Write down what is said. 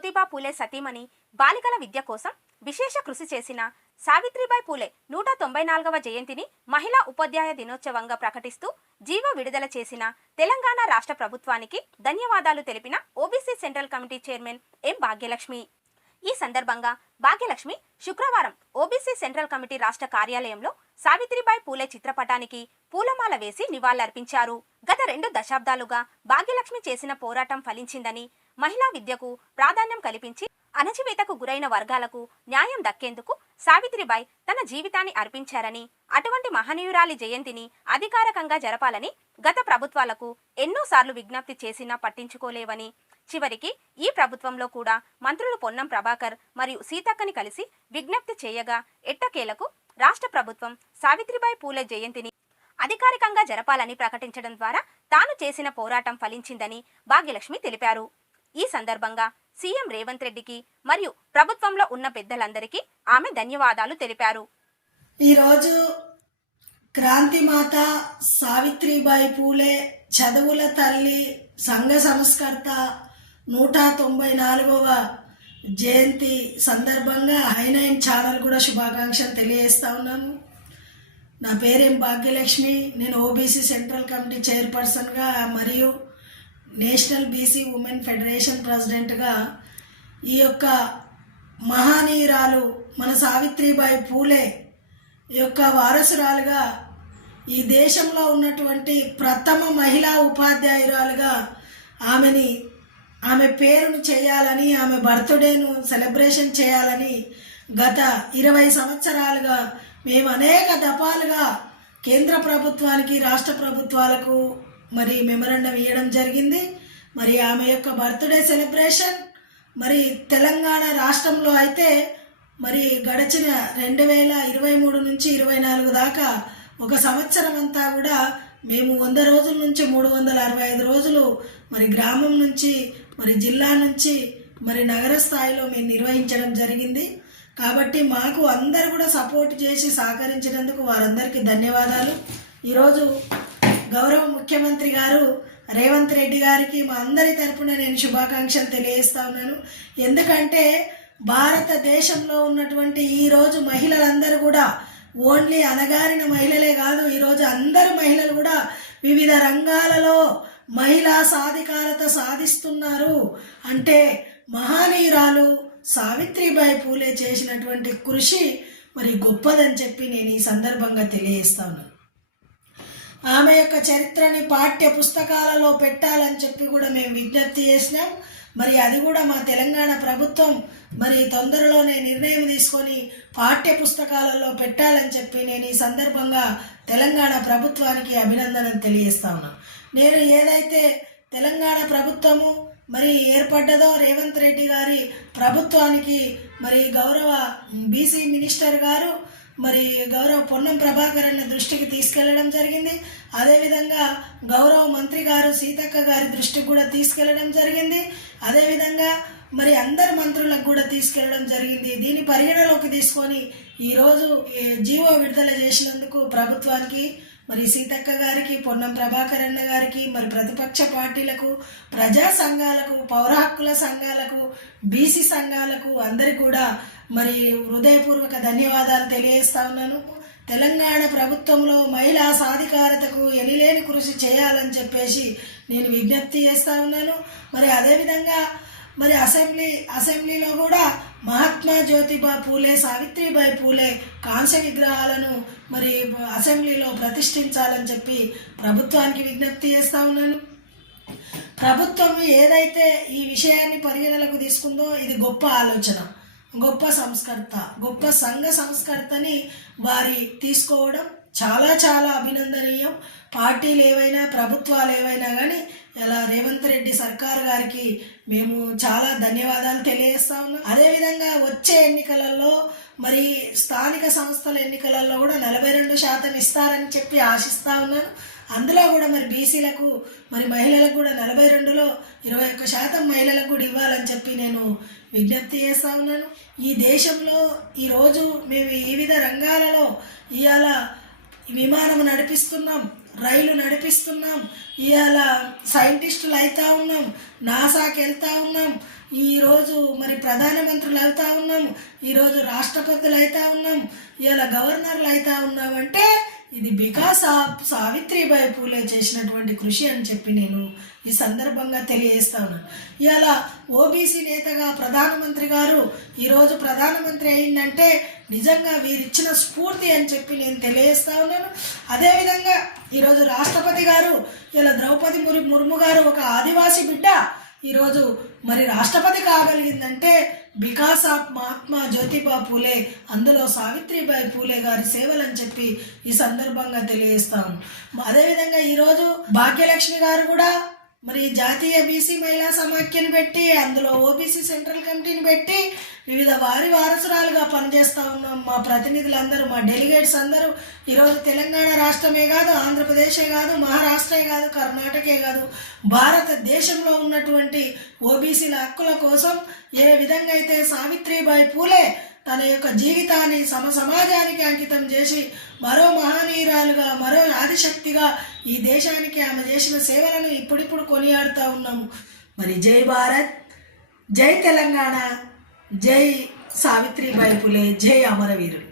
జ్యోతిబా పూలే సతీమణి బాలికల విద్య కోసం విశేష కృషి చేసిన సావిత్రిబాయి పూలే నూట తొంభై నాలుగవ జయంతిని మహిళా ఉపాధ్యాయ దినోత్సవంగా ప్రకటిస్తూ జీవ విడుదల చేసిన తెలంగాణ రాష్ట్ర ప్రభుత్వానికి ధన్యవాదాలు తెలిపిన OBC central committee chairman M Bhagyalakshmi. ఈ సందర్భంగా భాగ్యలక్ష్మి శుక్రవారం ఓబీసీ సెంట్రల్ కమిటీ రాష్ట్ర కార్యాలయంలో సావిత్రిబాయి పూలే చిత్రపటానికి పూలమాల వేసి నివాళులర్పించారు. గత రెండు దశాబ్దాలుగా భాగ్యలక్ష్మి చేసిన పోరాటం ఫలించిందని మహిళా విద్యకు ప్రాధాన్యం కల్పించి అణచివేతకు గురైన వర్గాలకు న్యాయం దక్కేందుకు సావిత్రిబాయి తన జీవితాన్ని అర్పించారని అటువంటి మహనీయురాలి జయంతిని అధికారకంగా జరపాలని గత ప్రభుత్వాలకు ఎన్నోసార్లు విజ్ఞప్తి చేసినా పట్టించుకోలేవని చివరికి ఈ ప్రభుత్వంలో కూడా మంత్రులు పొన్నం ప్రభాకర్ మరియు సీతక్కని కలిసి విజ్ఞప్తి చేయగా ఎట్టకేలకు రాష్ట్ర ప్రభుత్వం సావిత్రిబాయి పూలే జయంతిని అధికారికంగా జరపాలని ప్రకటించడం ద్వారా తాను చేసిన పోరాటం ఫలించిందని భాగ్యలక్ష్మి తెలిపారు. ఈ సందర్భంగా సీఎం రేవంత్ రెడ్డికి మరియు ప్రభుత్వంలో ఉన్న పెద్దలందరికీ ఆమె ధన్యవాదాలు తెలిపారు. ఈరోజు క్రాంతిమాత సావిత్రిబాయి పూలే చదువుల తల్లి సంఘ సంస్కర్త నూట తొంభై నాలుగవ జయంతి సందర్భంగా హైనైన్ ఛానల్ కూడా శుభాకాంక్షలు తెలియజేస్తా ఉన్నాను. నా పేరేం భాగ్యలక్ష్మి నేను ఓబీసీ సెంట్రల్ కమిటీ చైర్పర్సన్గా మరియు నేషనల్ బీసీ ఉమెన్ ఫెడరేషన్ ప్రెసిడెంట్గా ఈ యొక్క మహానీయురాలు మన సావిత్రిబాయి పూలే యొక్క వారసురాలుగా ఈ దేశంలో ఉన్నటువంటి ప్రథమ మహిళా ఉపాధ్యాయురాలుగా ఆమెని ఆమె పేరును చేయాలని ఆమె బర్త్డేను సెలబ్రేషన్ చేయాలని గత ఇరవై సంవత్సరాలుగా మేము అనేక దఫాలుగా కేంద్ర ప్రభుత్వానికి రాష్ట్ర ప్రభుత్వాలకు మరి మెమరాండం ఇవ్వడం జరిగింది. మరి ఆమె యొక్క బర్త్డే సెలబ్రేషన్ మరి తెలంగాణ రాష్ట్రంలో అయితే మరి గడిచిన రెండు వేల ఇరవై మూడు నుంచి ఇరవై నాలుగు దాకా ఒక సంవత్సరం అంతా కూడా మేము వంద రోజుల నుంచి మూడు వందల అరవై ఐదు రోజులు మరి గ్రామం నుంచి మరి జిల్లా నుంచి మరి నగర స్థాయిలో మేము నిర్వహించడం జరిగింది. కాబట్టి మాకు అందరు కూడా సపోర్ట్ చేసి సహకరించినందుకు వారందరికీ ధన్యవాదాలు. ఈరోజు గౌరవ ముఖ్యమంత్రి గారు రేవంత్ రెడ్డి గారికి మా అందరి తరపున నేను శుభాకాంక్షలు తెలియజేస్తా ఉన్నాను. ఎందుకంటే భారతదేశంలో ఉన్నటువంటి ఈరోజు మహిళలందరూ కూడా ఓన్లీ అనగారిన మహిళలే కాదు ఈరోజు అందరు మహిళలు కూడా వివిధ రంగాలలో మహిళా సాధికారత సాధిస్తున్నారు. అంటే మహానీయురాలు సావిత్రిబాయి పూలే చేసినటువంటి కృషి మరి గొప్పదని చెప్పి నేను ఈ సందర్భంగా తెలియజేస్తాను ఆమె యొక్క చరిత్రని పాఠ్య పుస్తకాలలో పెట్టాలని చెప్పి కూడా మేము విజ్ఞప్తి చేసినాం. మరి అది కూడా మా తెలంగాణ ప్రభుత్వం మరి తొందరలోనే నిర్ణయం తీసుకొని పాఠ్య పుస్తకాలలో పెట్టాలని చెప్పి నేను ఈ సందర్భంగా తెలంగాణ ప్రభుత్వానికి అభినందనలు తెలియజేస్తా ఉన్నాను నేను ఏదైతే తెలంగాణ ప్రభుత్వము మరి ఏర్పడ్డదో రేవంత్ రెడ్డి గారి ప్రభుత్వానికి మరి గౌరవ బీసీ మినిస్టర్ గారు మరి గౌరవ పొన్నం ప్రభాకర్ అన్న దృష్టికి తీసుకెళ్ళడం జరిగింది. అదేవిధంగా గౌరవ మంత్రి గారు సీతక్క గారి దృష్టికి కూడా తీసుకెళ్ళడం జరిగింది. అదేవిధంగా మరి అందరి మంత్రులకు కూడా తీసుకెళ్ళడం జరిగింది. దీని పరిగణలోకి తీసుకొని ఈరోజు జీవో విడుదల చేసినందుకు ప్రభుత్వానికి మరి సీతక్క గారికి పొన్నం ప్రభాకర్ అన్న గారికి మరి ప్రతిపక్ష పార్టీలకు ప్రజా సంఘాలకు పౌర హక్కుల సంఘాలకు బీసీ సంఘాలకు అందరి కూడా మరి హృదయపూర్వక ధన్యవాదాలు తెలియజేస్తా ఉన్నాను. తెలంగాణ ప్రభుత్వంలో మహిళా సాధికారతకు ఎనిలేని కృషి చేయాలని చెప్పేసి నేను విజ్ఞప్తి చేస్తా ఉన్నాను. మరి అదేవిధంగా మరి అసెంబ్లీ అసెంబ్లీలో కూడా మహాత్మా జ్యోతిబా పూలే సావిత్రిబాయి పూలే కాంస్య విగ్రహాలను మరి అసెంబ్లీలో ప్రతిష్ఠించాలని చెప్పి ప్రభుత్వానికి విజ్ఞప్తి చేస్తా ఉన్నాను. ప్రభుత్వం ఏదైతే ఈ విషయాన్ని పరిగణలకు తీసుకుందో ఇది గొప్ప ఆలోచన గొప్ప సంస్కర్త గొప్ప సంఘ సంస్కర్తని వారి తీసుకోవడం చాలా చాలా అభినందనీయం. పార్టీలు ఏవైనా ప్రభుత్వాలు ఏవైనా కానీ ఇలా రేవంత్ రెడ్డి సర్కార్ గారికి మేము చాలా ధన్యవాదాలు తెలియజేస్తా ఉన్నాం అదేవిధంగా వచ్చే ఎన్నికలలో మరి స్థానిక సంస్థల ఎన్నికలలో కూడా నలభై రెండు శాతం ఇస్తారని చెప్పి ఆశిస్తా ఉన్నాను. అందులో కూడా మరి బీసీలకు మరి మహిళలకు కూడా నలభై రెండులో ఇరవై ఒక్క శాతం మహిళలకు కూడా ఇవ్వాలని చెప్పి నేను విజ్ఞప్తి చేస్తా ఉన్నాను. ఈ దేశంలో ఈరోజు మేము వివిధ రంగాలలో ఇవాళ విమానం నడిపిస్తున్నాం. రైలు నడిపిస్తున్నాం. ఇవాళ సైంటిస్టులు అవుతా ఉన్నాం. నాసాకి వెళ్తా ఉన్నాం. ఈరోజు మరి ప్రధానమంత్రులు అవుతా ఉన్నాం. ఈరోజు రాష్ట్రపతులు అవుతా ఉన్నాం. ఇలా గవర్నర్లు అవుతా ఉన్నామంటే ఇది బికాస్ ఆఫ్ సావిత్రిబాయి పూలే చేసినటువంటి కృషి అని చెప్పి నేను ఈ సందర్భంగా తెలియజేస్తా ఉన్నాను. ఇలా ఓబీసీ నేతగా ప్రధానమంత్రి గారు ఈరోజు ప్రధానమంత్రి అయిందంటే నిజంగా వీరిచ్చిన స్ఫూర్తి అని చెప్పి నేను తెలియజేస్తా ఉన్నాను. అదేవిధంగా ఈరోజు రాష్ట్రపతి గారు ఇలా ద్రౌపది మురి ముర్ము గారు ఒక ఆదివాసీ బిడ్డ ఈరోజు మరి రాష్ట్రపతి కాగలిగిందంటే బికాస్ ఆఫ్ మహాత్మా జ్యోతిబా పూలే అందులో సావిత్రిబాయి పూలే గారి సేవలని చెప్పి ఈ సందర్భంగా తెలియజేస్తాం అదేవిధంగా ఈరోజు భాగ్యలక్ష్మి గారు కూడా మరి జాతీయ బీసీ మహిళా సమాఖ్యను పెట్టి అందులో ఓబీసీ సెంట్రల్ కమిటీని పెట్టి వివిధ వారి వారసురాలుగా పనిచేస్తా ఉన్నాం. మా ప్రతినిధులందరూ మా డెలిగేట్స్ అందరూ. ఈరోజు తెలంగాణ రాష్ట్రమే కాదు ఆంధ్రప్రదేశే కాదు మహారాష్ట్రే కాదు కర్ణాటకే కాదు. భారతదేశంలో ఉన్నటువంటి ఓబీసీల హక్కుల కోసం ఏ విధంగా అయితే సావిత్రిబాయి పూలే తన యొక్క జీవితాన్ని సమ సమాజానికి అంకితం చేసి మరో మహానీయురాలుగా మరో ఆదిశక్తిగా ఈ దేశానికి ఆమె చేసిన సేవలను ఇప్పుడిప్పుడు కొనియాడుతూ ఉన్నాము. మరి జై భారత్ జై తెలంగాణ జై సావిత్రిబాయి పులే జై అమరవీరుడు